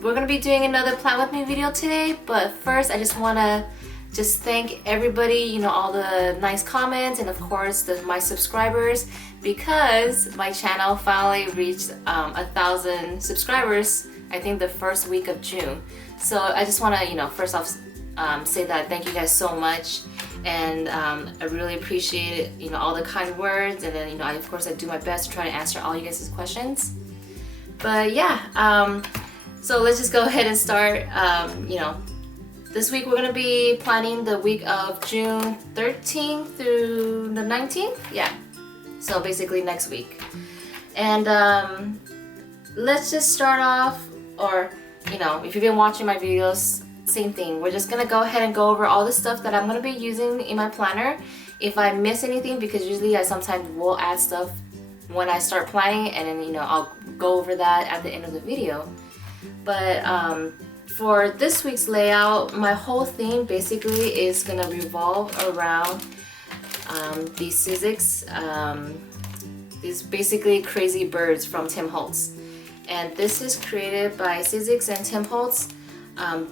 We're gonna be doing another Plan With Me video today, but first I just wanna thank everybody, you know, all the nice comments, and of course my subscribers, because my channel finally reached 1,000 subscribers, I think the first week of June. So I just wanna, you know, first off say that thank you guys so much, and I really appreciate it, you know, all the kind words, and then, you know, of course I do my best to try to answer all you guys' questions. But yeah, so let's just go ahead and start. You know, this week we're gonna be planning the week of June 13th through the 19th. Yeah, so basically next week. And let's just start off, or you know, if you've been watching my videos, same thing. We're just gonna go ahead and go over all the stuff that I'm gonna be using in my planner. If I miss anything, because usually I sometimes will add stuff when I start planning, and then, you know, I'll go over that at the end of the video. But for this week's layout, my whole theme basically is gonna revolve around these Sizzix, these basically crazy birds from Tim Holtz. And this is created by Sizzix and Tim Holtz.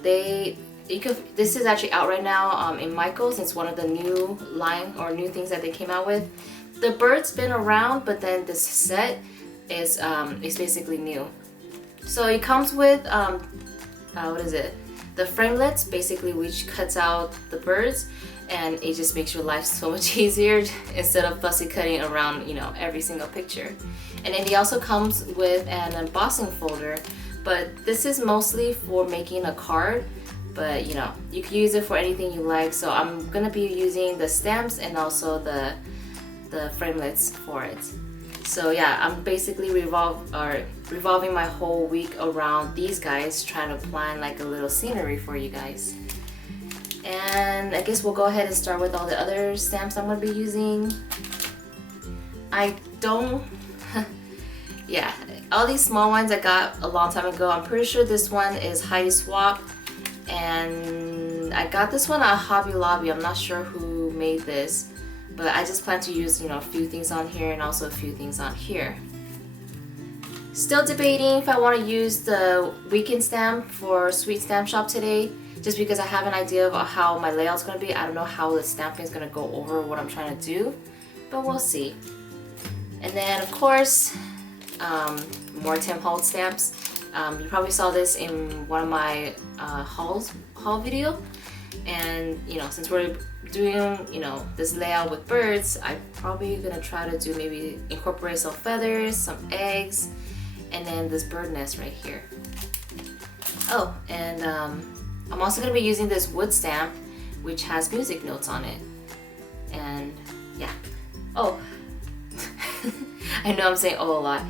This is actually out right now in Michaels. It's one of the new line or new things that they came out with. The bird's been around, but then this set is basically new. So it comes with what is it? The framelits, basically, which cuts out the birds, and it just makes your life so much easier instead of fussy cutting around, you know, every single picture. And then it also comes with an embossing folder, but this is mostly for making a card. But you know, you can use it for anything you like. So I'm gonna be using the stamps and also the framelits for it. So yeah, I'm basically revolving my whole week around these guys, trying to plan like a little scenery for you guys. And I guess we'll go ahead and start with all the other stamps I'm going to be using. Yeah, all these small ones I got a long time ago. I'm pretty sure this one is Heidi Swap, and I got this one at Hobby Lobby. I'm not sure who made this, but I just plan to use, you know, a few things on here and also a few things on here. Still debating if I want to use the weekend stamp for Sweet Stamp Shop today, just because I have an idea of how my layout's going to be. I don't know how the stamping is going to go over what I'm trying to do, but we'll see. And then of course, more Tim Holtz stamps. You probably saw this in one of my haul video. And you know, since we're doing, you know, this layout with birds, I'm probably gonna try to do maybe incorporate some feathers, some eggs, and then this bird nest right here. Oh, and I'm also gonna be using this wood stamp, which has music notes on it. And yeah. Oh, I know I'm saying oh a lot.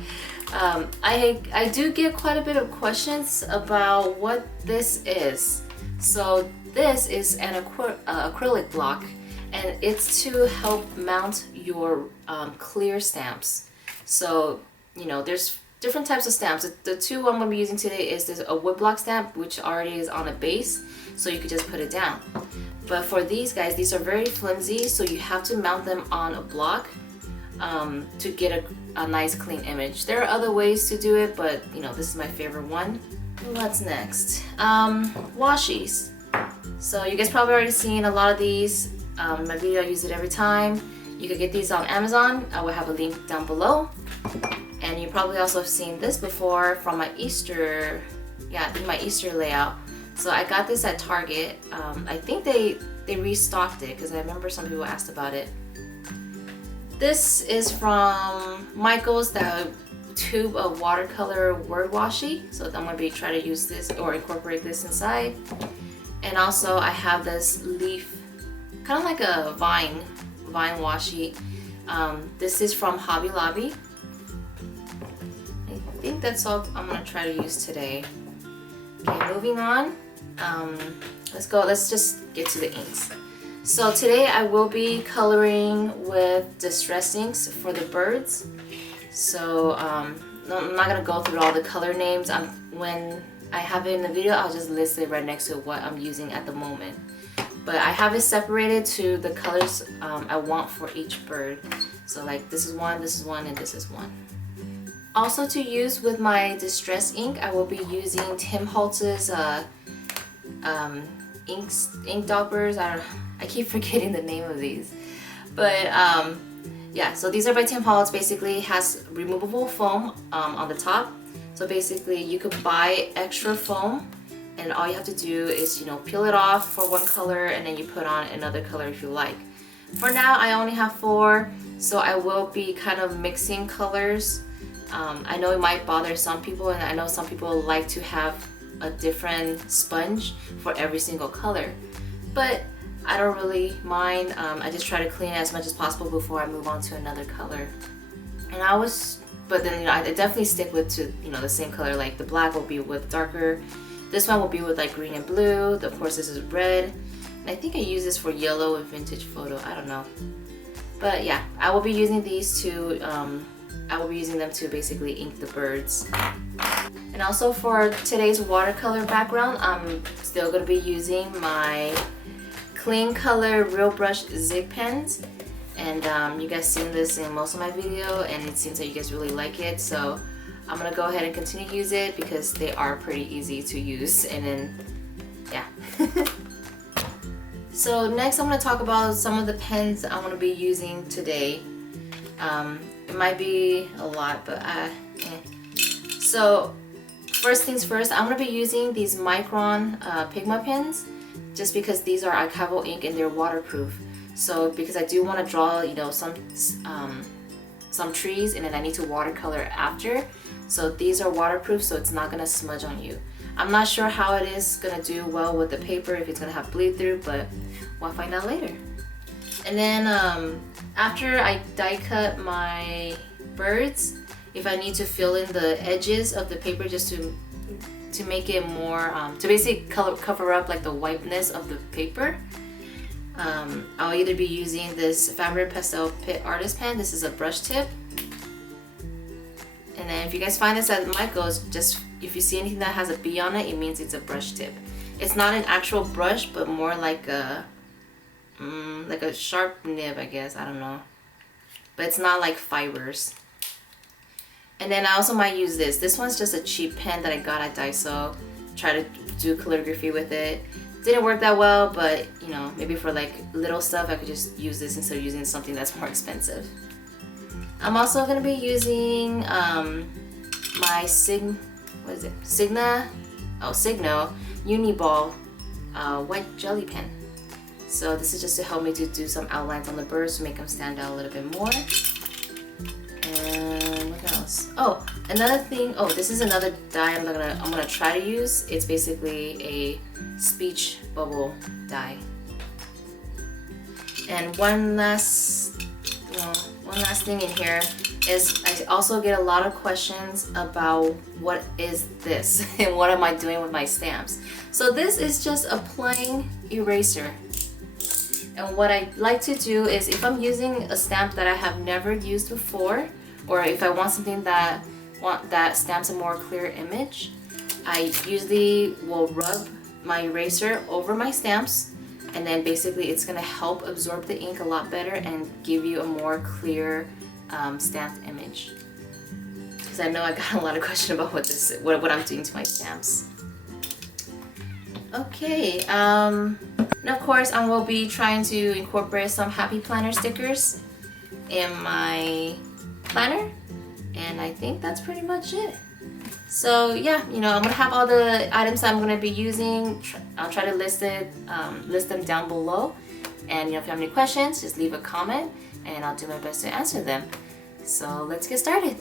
I do get quite a bit of questions about what this is. So this is an acrylic block, and it's to help mount your clear stamps. So, you know, there's different types of stamps. The two I'm going to be using today is this a wood block stamp, which already is on a base, so you could just put it down. But for these guys, these are very flimsy, so you have to mount them on a block to get a nice clean image. There are other ways to do it, but you know, this is my favorite one. What's next? Washies. So you guys probably already seen a lot of these. In my video, I use it every time. You could get these on Amazon. I will have a link down below. And you probably also have seen this before from my Easter, in my Easter layout. So I got this at Target. I think they restocked it because I remember some people asked about it. This is from Michaels, the tube of watercolor word washi. So I'm gonna be trying to use this or incorporate this inside. And also I have this leaf, kind of like a vine washi. This is from Hobby Lobby. I think that's all I'm gonna try to use today. Okay, moving on. Let's just get to the inks. So today I will be coloring with distress inks for the birds. So no, I'm not gonna go through all the color names. When I have it in the video, I'll just list it right next to what I'm using at the moment. But I have it separated to the colors I want for each bird. So like this is one, and this is one. Also to use with my distress ink, I will be using Tim Holtz's ink daubers. I keep forgetting the name of these, but yeah, so these are by Tim Holtz. Basically has removable foam on the top, so basically you could buy extra foam and all you have to do is, you know, peel it off for one color and then you put on another color if you like. For now I only have 4, so I will be kind of mixing colors. I know it might bother some people, and I know some people like to have a different sponge for every single color, but I don't really mind. I just try to clean it as much as possible before I move on to another color. And but then, you know, I definitely stick with the same color. Like the black will be with darker, this one will be with like green and blue, of course this is red, and I think I use this for yellow and vintage photo, I don't know. But yeah, I will be using these to I will be using them to basically ink the birds. And also for today's watercolor background, I'm still going to be using my Clean Color Real Brush Zig pens. And you guys seen this in most of my video, and it seems that you guys really like it. So I'm going to go ahead and continue to use it because they are pretty easy to use. And then, yeah. So next I'm going to talk about some of the pens I'm going to be using today. It might be a lot, but So first things first, I'm going to be using these Micron Pigma pens just because these are archival ink and they're waterproof. So because I do want to draw, you know, some trees, and then I need to watercolor after. So these are waterproof, so it's not going to smudge on you. I'm not sure how it is going to do well with the paper, if it's going to have bleed through, but we'll find out later. And then after I die cut my birds, if I need to fill in the edges of the paper just to make it more, to basically cover up like the whiteness of the paper, I'll either be using this Faber-Pastel Pit Artist pen. This is a brush tip. And then if you guys find this at Michael's, just if you see anything that has a B on it, it means it's a brush tip. It's not an actual brush, but more like a sharp nib, I guess. I don't know. But it's not like fibers. And then I also might use this. This one's just a cheap pen that I got at Daiso. Try to do calligraphy with it. Didn't work that well, but you know, maybe for like little stuff I could just use this instead of using something that's more expensive. I'm also going to be using my Signo Uniball white jelly pen. So this is just to help me to do some outlines on the birds to make them stand out a little bit more. And what else? Oh, another thing. Oh, this is another dye I'm gonna try to use. It's basically a speech bubble dye. And one last thing in here is I also get a lot of questions about what is this and what am I doing with my stamps. So this is just a plain eraser. And what I like to do is, if I'm using a stamp that I have never used before, or if I want something that stamps a more clear image, I usually will rub my eraser over my stamps, and then basically it's going to help absorb the ink a lot better and give you a more clear stamped image. Because I know I got a lot of questions about what I'm doing to my stamps. Okay, and of course I will be trying to incorporate some happy planner stickers in my planner, and I think that's pretty much it. So yeah, you know, I'm gonna have all the items I'm gonna be using. I'll try to list them down below, and you know, if you have any questions, just leave a comment and I'll do my best to answer them. So let's get started.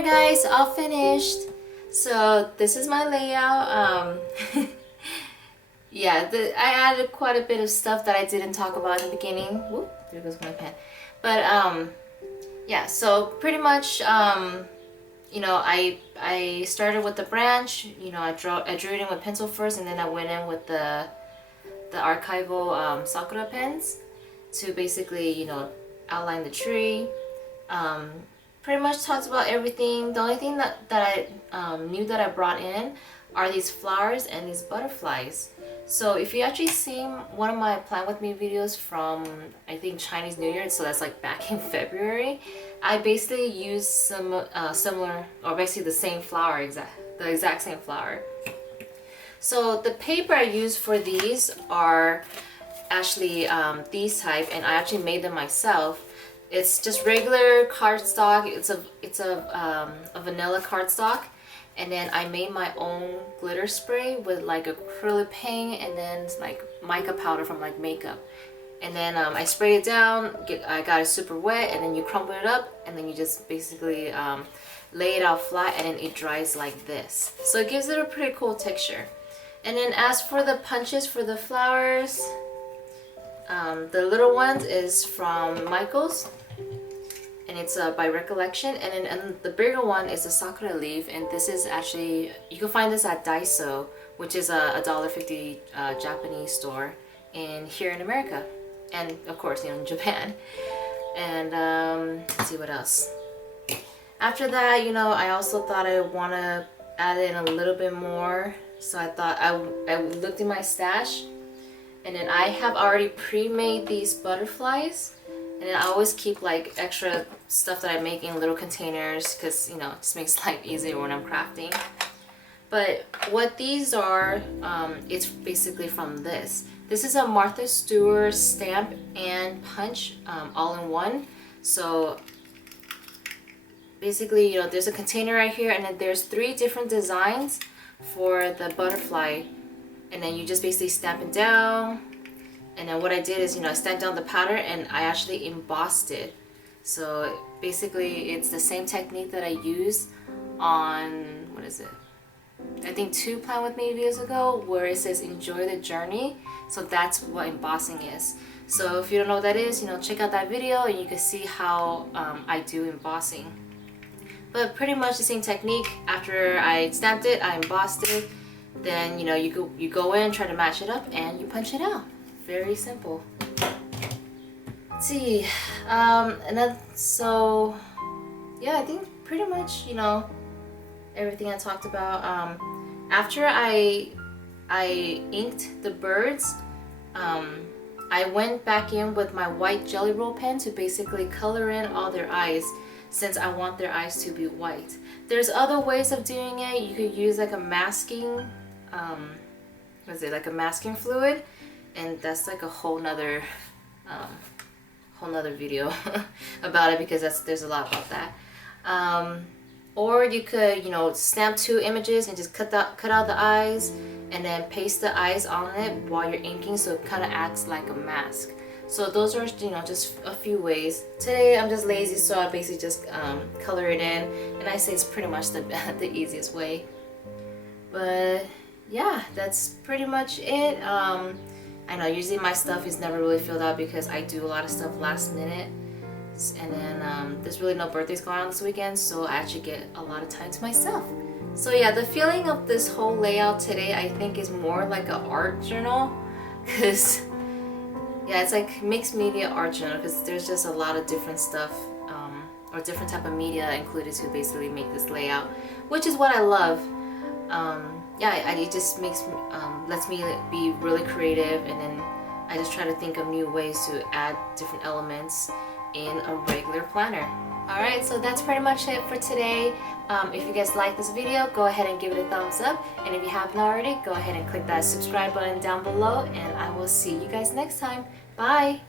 Alright guys, all finished. So this is my layout. Yeah, I added quite a bit of stuff that I didn't talk about in the beginning. Whoop, there goes my pen. But yeah, so pretty much you know, I started with the branch. You know, I drew it in with pencil first, and then I went in with the archival Sakura pens to basically, you know, outline the tree. Pretty much talked about everything. The only thing that I knew that I brought in are these flowers and these butterflies. So if you actually seen one of my Plan With Me videos from, I think, Chinese New Year, so that's like back in February, I basically used some similar, or basically the same flower, the exact same flower. So the paper I used for these are actually these type, and I actually made them myself. It's just regular cardstock. It's a vanilla cardstock, and then I made my own glitter spray with like acrylic paint and then like mica powder from like makeup. And then I sprayed it down. I got it super wet, and then you crumble it up, and then you just basically lay it out flat, and then it dries like this. So it gives it a pretty cool texture. And then as for the punches for the flowers, the little ones is from Michael's, and it's by Recollection. And then the bigger one is a sakura leaf, and this is actually, you can find this at Daiso, which is a $1.50 Japanese store here in America, and of course, you know, in Japan. And let's see what else. After that, you know, I also thought I want to add in a little bit more. So I thought I looked in my stash, and then I have already pre-made these butterflies, and then I always keep like extra stuff that I make in little containers because, you know, it just makes life easier when I'm crafting. But what these are, it's basically from this. This is a Martha Stewart stamp and punch all in one. So basically, you know, there's a container right here, and then there's 3 different designs for the butterfly, and then you just basically stamp it down. And then what I did is, you know, I stamped down the pattern and I actually embossed it. So basically it's the same technique that I used on, what is it, I think 2 Plan With Me videos ago, where it says enjoy the journey. So that's what embossing is. So if you don't know what that is, you know, check out that video and you can see how I do embossing. But pretty much the same technique. After I stamped it, I embossed it. Then, you know, you go in, try to match it up, and you punch it out. Very simple. Let's see. So yeah, I think pretty much, you know, everything I talked about. After I inked the birds, I went back in with my white Jelly Roll pen to basically color in all their eyes, since I want their eyes to be white. There's other ways of doing it. You could use like a masking, what is it, like a masking fluid, and that's like a whole nother video about it, because there's a lot about that. Or you could, you know, stamp 2 images and just cut out the eyes, and then paste the eyes on it while you're inking, so it kind of acts like a mask. So those are, you know, just a few ways. Today I'm just lazy, so I basically just color it in, and I say it's pretty much the easiest way. But yeah, that's pretty much it. I know usually my stuff is never really filled out because I do a lot of stuff last minute, and then there's really no birthdays going on this weekend, so I actually get a lot of time to myself. So yeah, the feeling of this whole layout today, I think, is more like an art journal, because yeah, it's like mixed media art journal, because there's just a lot of different stuff, or different type of media included to basically make this layout, which is what I love. Yeah, it just lets me be really creative, and then I just try to think of new ways to add different elements in a regular planner. Alright, so that's pretty much it for today. If you guys like this video, go ahead and give it a thumbs up, and if you haven't already, go ahead and click that subscribe button down below, and I will see you guys next time. Bye!